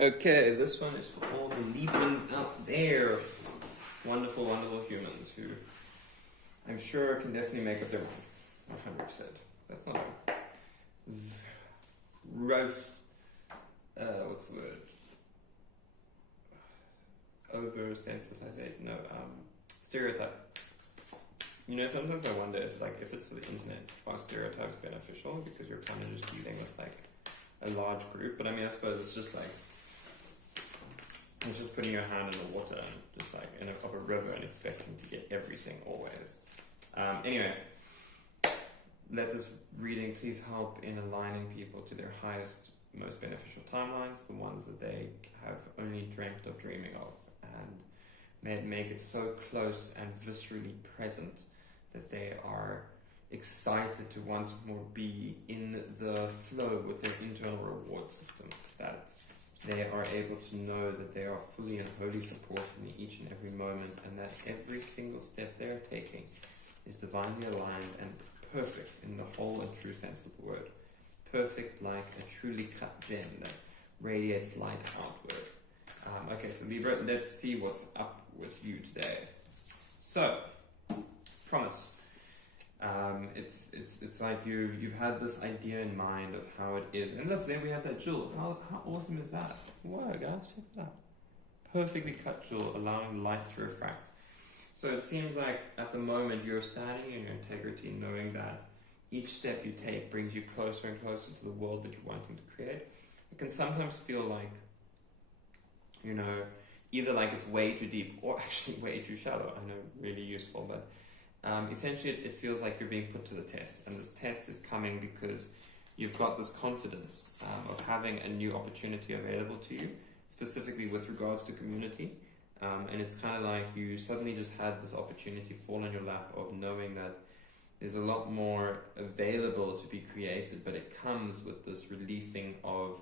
Okay, this one is for all the Libras out there. Wonderful, wonderful humans who I'm sure can definitely make up their mind. 100%. That's not a gross, what's the word? Oversensitization, stereotype. You know, sometimes I wonder if it's for the internet, are stereotypes beneficial because you're kind of just dealing with like a large group, but I mean, I suppose it's just like, it's just putting your hand in the water and just like in a river and expecting to get everything always. Anyway, let this reading please help in aligning people to their highest, most beneficial timelines, the ones that they have only dreamt of dreaming of, and may it make it so close and viscerally present that they are excited to once more be in the flow with their internal reward system, that they are able to know that they are fully and wholly supported in each and every moment, and that every single step they're taking is divinely aligned and perfect in the whole and true sense of the word. Perfect like a truly cut gem that radiates light outward. Okay, so Libra, let's see what's up with you today. So, promise. It's like you've had this idea in mind of how it is, and look, there we have that jewel. How awesome is that? Whoa, guys, check that out. Perfectly cut jewel, allowing light to refract. So it seems like at the moment you're standing in your integrity, knowing that each step you take brings you closer and closer to the world that you're wanting to create. It can sometimes feel like, you know, either like it's way too deep or actually way too shallow. I know, really useful, but essentially it feels like you're being put to the test, and this test is coming because you've got this confidence of having a new opportunity available to you, specifically with regards to community, and it's kind of like you suddenly just had this opportunity fall on your lap of knowing that there's a lot more available to be created, but it comes with this releasing of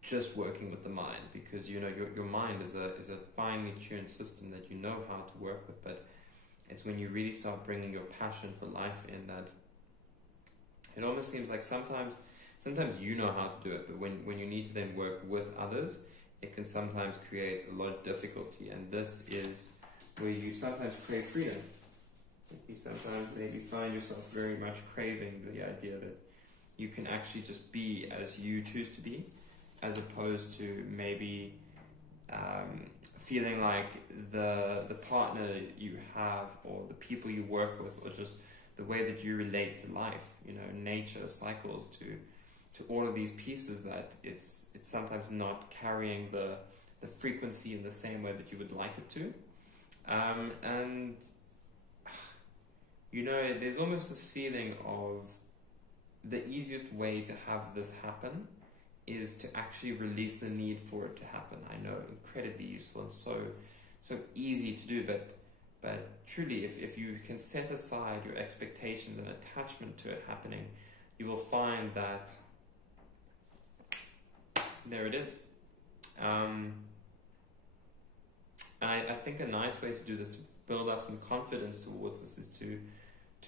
just working with the mind, because you know your mind is a finely tuned system that you know how to work with, but it's when you really start bringing your passion for life in that it almost seems like sometimes you know how to do it, but when you need to then work with others, it can sometimes create a lot of difficulty, and this is where you sometimes crave freedom. You sometimes maybe find yourself very much craving the idea that you can actually just be as you choose to be, as opposed to maybe feeling like the partner you have or the people you work with, or just the way that you relate to life, you know, nature, cycles, to all of these pieces, that it's sometimes not carrying the frequency in the same way that you would like it to. And you know, there's almost this feeling of the easiest way to have this happen is to actually release the need for it to happen. I know, incredibly useful and so easy to do, but truly, if you can set aside your expectations and attachment to it happening, you will find that there it is. And I think a nice way to do this, to build up some confidence towards this, is to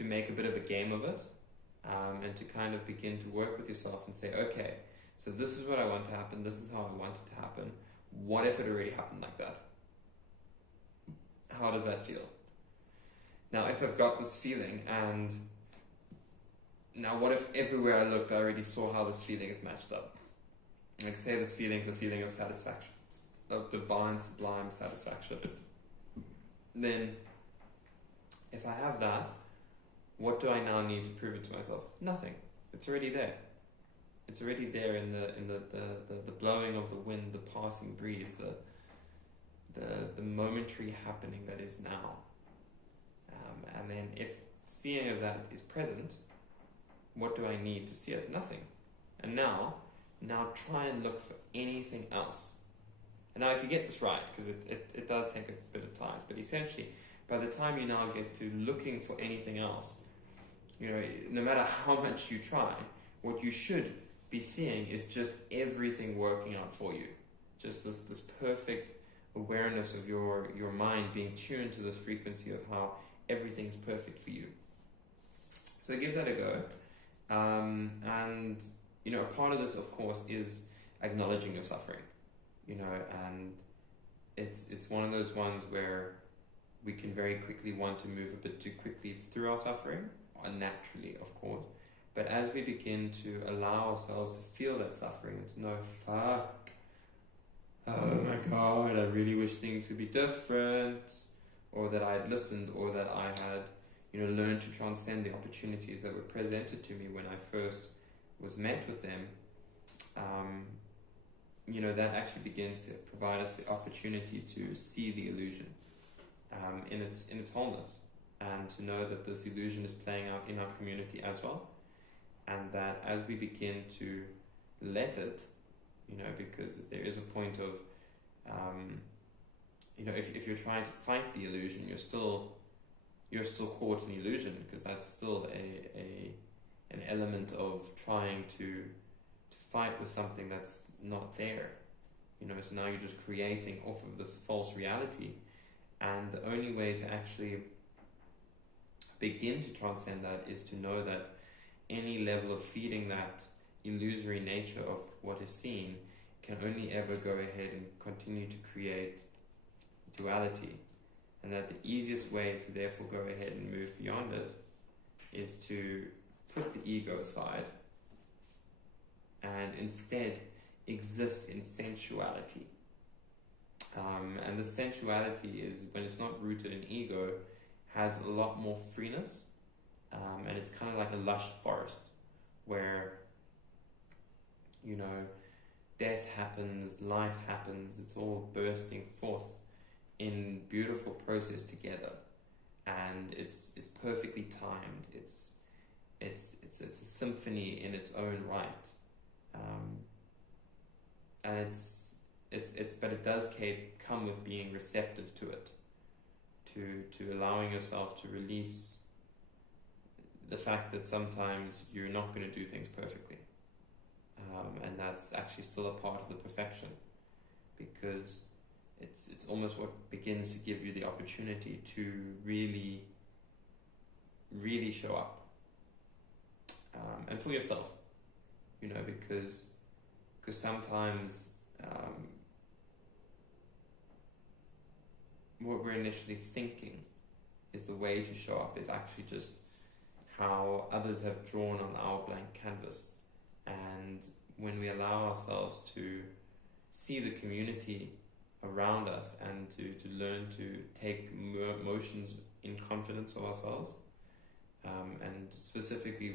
make a bit of a game of it, and to kind of begin to work with yourself and say, okay, so this is what I want to happen, this is how I want it to happen. What if it already happened like that? How does that feel? Now, if I've got this feeling, and now what if everywhere I looked I already saw how this feeling is matched up? Like, say this feeling is a feeling of satisfaction, of divine, sublime satisfaction. Then, if I have that, what do I now need to prove it to myself? Nothing. It's already there. It's already there in the blowing of the wind, the passing breeze, the momentary happening that is now. And then if seeing as that is present, what do I need to see it? Nothing. And now try and look for anything else. And now if you get this right, because it does take a bit of time, but essentially by the time you now get to looking for anything else, you know, no matter how much you try, what you should be seeing is just everything working out for you. Just this perfect awareness of your mind being tuned to this frequency of how everything is perfect for you. So give that a go. And, you know, a part of this, of course, is acknowledging your suffering. and it's one of those ones where we can very quickly want to move a bit too quickly through our suffering, naturally, of course. But as we begin to allow ourselves to feel that suffering and to know, fuck, oh my God, I really wish things could be different, or that I had listened, or that I had, learned to transcend the opportunities that were presented to me when I first was met with them, that actually begins to provide us the opportunity to see the illusion in its wholeness, and to know that this illusion is playing out in our community as well, and that as we begin to let it, because there is a point of, if you're trying to fight the illusion, you're still caught in illusion, because that's still an element of trying to fight with something that's not there. So now you're just creating off of this false reality, and the only way to actually begin to transcend that is to know that any level of feeding that illusory nature of what is seen can only ever go ahead and continue to create duality, and that the easiest way to therefore go ahead and move beyond it is to put the ego aside and instead exist in sensuality. And the sensuality is, when it's not rooted in ego, has a lot more freeness, and it's kind of like a lush forest where death happens, life happens, it's all bursting forth in beautiful process together, and it's perfectly timed. It's a symphony in its own right, and but it does come with being receptive to it, to allowing yourself to release the fact that sometimes you're not going to do things perfectly, and that's actually still a part of the perfection, because it's almost what begins to give you the opportunity to really, really show up, and for yourself, because sometimes what we're initially thinking is the way to show up is actually just how others have drawn on our blank canvas. And when we allow ourselves to see the community around us and to learn to take motions in confidence of ourselves, and specifically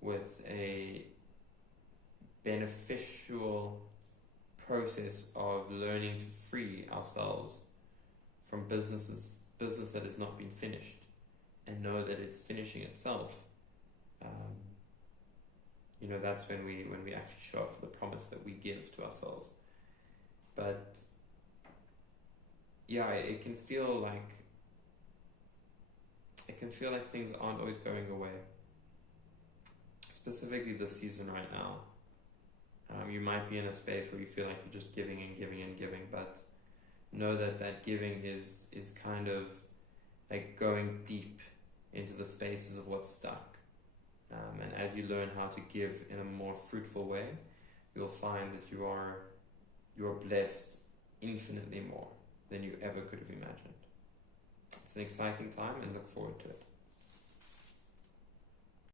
with a beneficial process of learning to free ourselves from business that has not been finished, and know that it's finishing itself. That's when we actually show up for the promise that we give to ourselves. But yeah, it can feel like things aren't always going away. Specifically this season right now. You might be in a space where you feel like you're just giving and giving and giving, but know that giving is kind of like going deep into the spaces of what's stuck. And as you learn how to give in a more fruitful way, you'll find that you are blessed infinitely more than you ever could have imagined. It's an exciting time, and look forward to it.